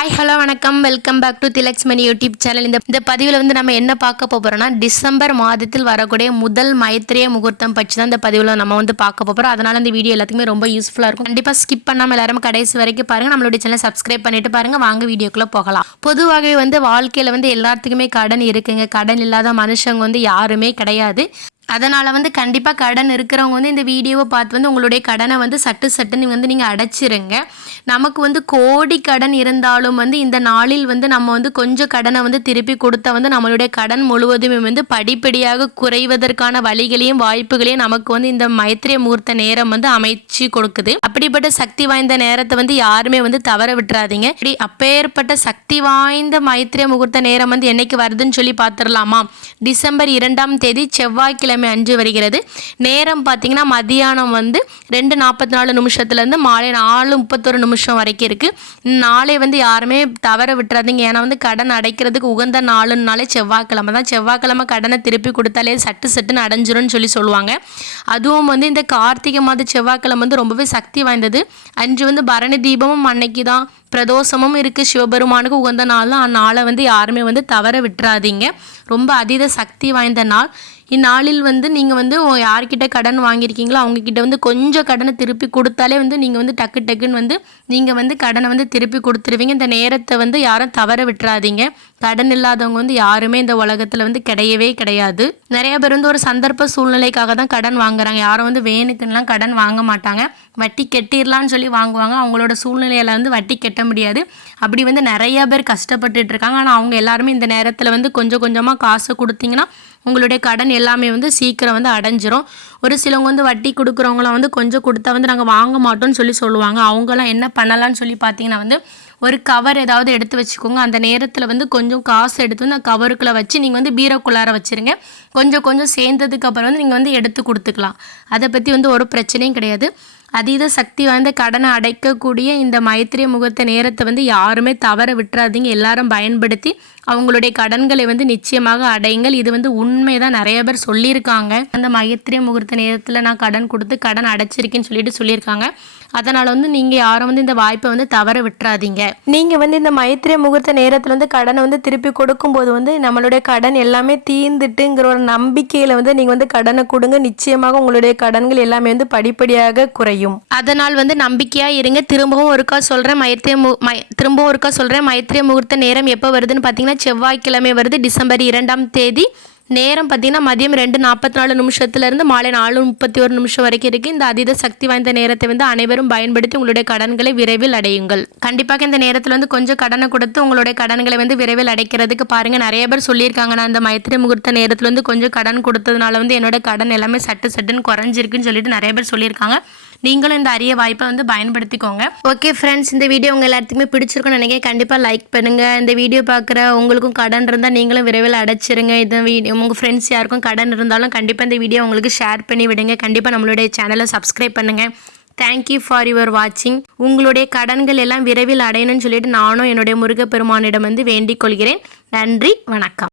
Hi hello வணக்கம். Welcome back to Thilak's Mani YouTube channel இந்த இந்த பதிவில் வந்து நம்ம என்ன பார்க்க போகிறோம்னா டிசம்பர் மாதத்தில் வரக்கூடிய முதல் மைத்திரிய முகூர்த்தம் பற்றி தான் இந்த பதிவில் நம்ம வந்து பார்க்க போகிறோம் அதனால் இந்த வீடியோ எல்லாத்துக்குமே ரொம்ப யூஸ்ஃபுல்லாக இருக்கும். கண்டிப்பாக ஸ்கிப் பண்ணாமல் எல்லாரும் கடைசி வரைக்கும் பாருங்கள் நம்மளுடைய சேனல் சப்ஸ்கிரைப் பண்ணிட்டு பாருங்கள் வாங்க வீடியோக்குள்ளே போகலாம். பொதுவாகவே வந்து வாழ்க்கையில் வந்து எல்லாத்துக்குமே கடன் இருக்குங்க. கடன் இல்லாத மனுஷங்க வந்து யாருமே கிடையாது. அதனால் வந்து கண்டிப்பாக கடன் இருக்கிறவங்க வந்து இந்த வீடியோவை பார்த்து வந்து உங்களுடைய கடனை வந்து சட்டு சட்டுன்னு வந்து நீங்கள் அடைச்சிருங்க. நமக்கு வந்து கோடி கடன் இருந்தாலும் வந்து இந்த நாளில் வந்து நம்ம வந்து கொஞ்சம் கடனை வந்து திருப்பி கொடுத்தா வந்து நம்மளுடைய கடன் முழுவதுமே வந்து படிப்படியாக குறைவதற்கான வழிகளையும் வாய்ப்புகளையும் நமக்கு வந்து இந்த மைத்திரிய முகூர்த்த நேரம் வந்து அமைச்சு கொடுக்குது. அப்படிப்பட்ட சக்தி வாய்ந்த நேரத்தை வந்து யாருமே வந்து தவற விட்டுறாதீங்க. இப்படி அப்பேற்பட்ட சக்தி வாய்ந்த மைத்திரிய முகூர்த்த நேரம் வந்து என்னைக்கு வருதுன்னு சொல்லி பார்த்துடலாமா? டிசம்பர் இரண்டாம் தேதி செவ்வாய்க்கிழமை வெள்ளிக்கிழமை அஞ்சு வருகிறது. நேரம் பார்த்தீங்கன்னா மதியானம் வந்து ரெண்டு நாற்பத்தி நாலு நிமிஷத்துலேருந்து மாலை நாலு முப்பத்தொரு நிமிஷம் வரைக்கும் இருக்குது நாளை வந்து யாருமே தவற விட்டுறாதீங்க. ஏன்னா வந்து கடன் அடைக்கிறதுக்கு உகந்த நாளுன்னாலே செவ்வாய்க்கிழமை தான். செவ்வாய்க்கிழமை கடனை திருப்பி கொடுத்தாலே சட்டு சட்டுன்னு அடைஞ்சிரும்னு சொல்லி சொல்லுவாங்க. அதுவும் வந்து இந்த கார்த்திகை மாத செவ்வாய்க்கிழமை வந்து ரொம்பவே சக்தி வாய்ந்தது. அஞ்சு வந்து பரணி தீபமும் அன்னைக்கு தான் பிரதோஷமும் இருக்குது சிவபெருமானுக்கு உகந்த நாள் தான். அந்நாளை வந்து யாருமே வந்து தவற விட்டுறாதீங்க. ரொம்ப அதீத சக்தி வாய்ந்த நாள். இந்நாளில் வந்து நீங்கள் வந்து யார்கிட்ட கடன் வாங்கியிருக்கீங்களோ அவங்கக்கிட்ட வந்து கொஞ்சம் கடனை திருப்பி கொடுத்தாலே வந்து நீங்கள் வந்து டக்கு டக்குன்னு வந்து நீங்கள் வந்து கடனை வந்து திருப்பி கொடுத்துருவீங்க. இந்த நேரத்தை வந்து யாரும் தவற விட்டுறாதீங்க. கடன் இல்லாதவங்க வந்து யாருமே இந்த உலகத்தில் வந்து கிடையவே கிடையாது. நிறைய பேர் வந்து ஒரு சந்தர்ப்ப சூழ்நிலைக்காக தான் கடன் வாங்குறாங்க. யாரும் வந்து வேணுக்குன்னெலாம் கடன் வாங்க மாட்டாங்க. வட்டி கெட்டிடலான்னு சொல்லி வாங்குவாங்க. அவங்களோட சூழ்நிலையில் வந்து வட்டி கெட்ட முடியாது. அப்படி வந்து நிறைய பேர் கஷ்டப்பட்டுட்டு இருக்காங்க. ஆனால் அவங்க எல்லாருமே இந்த நேரத்தில் வந்து கொஞ்சம் கொஞ்சமாக காசு கொடுத்தீங்கன்னா உங்களுடைய கடன் எல்லாமே வந்து சீக்கிரம் வந்து அடைஞ்சிரும். ஒரு சிலவங்க வந்து வட்டி கொடுக்குறவங்களாம் வந்து கொஞ்சம் கொடுத்தா வந்து நாங்கள் வாங்க மாட்டோம்னு சொல்லி சொல்லுவாங்க. அவங்களாம் என்ன பண்ணலான்னு சொல்லி பார்த்தீங்கன்னா வந்து ஒரு கவர் ஏதாவது எடுத்து வச்சுக்கோங்க. அந்த நேரத்தில் வந்து கொஞ்சம் காசு எடுத்து வந்து கவருக்குள்ளே வச்சு நீங்கள் வந்து பீரோக்குள்ளார வச்சுருங்க. கொஞ்சம் கொஞ்சம் சேர்ந்ததுக்கப்புறம் வந்து நீங்கள் வந்து எடுத்து கொடுத்துக்கலாம். அதை பற்றி வந்து ஒரு பிரச்சனையும் கிடையாது. அதீத சக்தி வாய்ந்த கடனை அடைக்கக்கூடிய இந்த மைத்திரிய முகத்த நேரத்தை வந்து யாருமே தவற விட்டுறாதீங்க. எல்லாரும் பயன்படுத்தி அவங்களுடைய கடன்களை வந்து நிச்சயமாக அடையுங்கள். இது வந்து உண்மைதான் நிறைய பேர் சொல்லியிருக்காங்க. அந்த மைத்திரிய முகூர்த்த நேரத்தில் நான் கடன் கொடுத்து கடன் அடைச்சிருக்கேன்னு சொல்லிட்டு சொல்லியிருக்காங்க. அதனால் வந்து நீங்கள் யாரும் வந்து இந்த வாய்ப்பை வந்து தவற விட்டுறாதீங்க. நீங்கள் வந்து இந்த மைத்திரிய முகூர்த்த நேரத்தில் வந்து கடனை வந்து திருப்பி கொடுக்கும்போது வந்து நம்மளுடைய கடன் எல்லாமே தீர்ந்துட்டுங்கிற ஒரு நம்பிக்கையில் வந்து நீங்கள் வந்து கடனை கொடுங்க. நிச்சயமாக உங்களுடைய கடன்கள் எல்லாமே வந்து படிப்படியாக குறையும். அதனால் வந்து நம்பிக்கையாக இருங்க. திரும்பவும் ஒருக்கா சொல்கிறேன் மைத்திரிய மு மை திரும்பவும் ஒருக்கா சொல்கிறேன் மைத்திரிய முகூர்த்த நேரம் எப்போ வருதுன்னு பார்த்தீங்கன்னா செவ்வாய்க்கிழமை வருது டிசம்பர் இரண்டாம் தேதி. நேரம் பார்த்தீங்கன்னா மதியம் ரெண்டு நாற்பத்தி நாலு நிமிஷத்துலேருந்து மாலை நாலு முப்பத்தி ஒரு நிமிஷம் வரைக்கும் இருக்குது இந்த அதீத சக்தி வாய்ந்த நேரத்தை வந்து அனைவரும் பயன்படுத்தி உங்களுடைய கடன்களை விரைவில் அடையுங்கள். கண்டிப்பாக இந்த நேரத்தில் வந்து கொஞ்சம் கடனை கொடுத்து உங்களுடைய கடன்களை வந்து விரைவில் அடைக்கிறதுக்கு பாருங்கள் நிறைய பேர் சொல்லியிருக்காங்க நான் இந்த மைத்திரி முகூர்த்த நேரத்தில் வந்து கொஞ்சம் கடன் கொடுத்ததுனால வந்து என்னோட கடன் எல்லாமே சட்டு சட்டுன்னு குறைஞ்சிருக்குன்னு சொல்லிட்டு நிறைய பேர் சொல்லியிருக்காங்க. நீங்களும் இந்த அரிய வாய்ப்பை வந்து பயன்படுத்திக்கோங்க. ஓகே ஃப்ரெண்ட்ஸ் இந்த வீடியோ உங்கள் எல்லாத்துக்குமே பிடிச்சிருக்கும்னு நினைக்க கண்டிப்பாக லைக் பண்ணுங்கள் இந்த வீடியோ பார்க்குற உங்களுக்கும் கடன் இருந்தால் நீங்களும் விரைவில் அடைச்சிருங்க. இந்த வீடியோ உங்கள் ஃப்ரெண்ட்ஸ் யாருக்கும் கடன் இருந்தாலும் கண்டிப்பாக இந்த வீடியோ உங்களுக்கு ஷேர் பண்ணி விடுங்க. கண்டிப்பாக நம்மளுடைய சேனலை சப்ஸ்கிரைப் பண்ணுங்கள் தேங்க்யூ ஃபார் யுவர் வாட்சிங் உங்களுடைய கடன்கள் எல்லாம் விரைவில் அடையணும்னு சொல்லிட்டு நானும் என்னுடைய முருகப்பெருமானிடம் வந்து வேண்டிக் கொள்கிறேன். நன்றி வணக்கம்.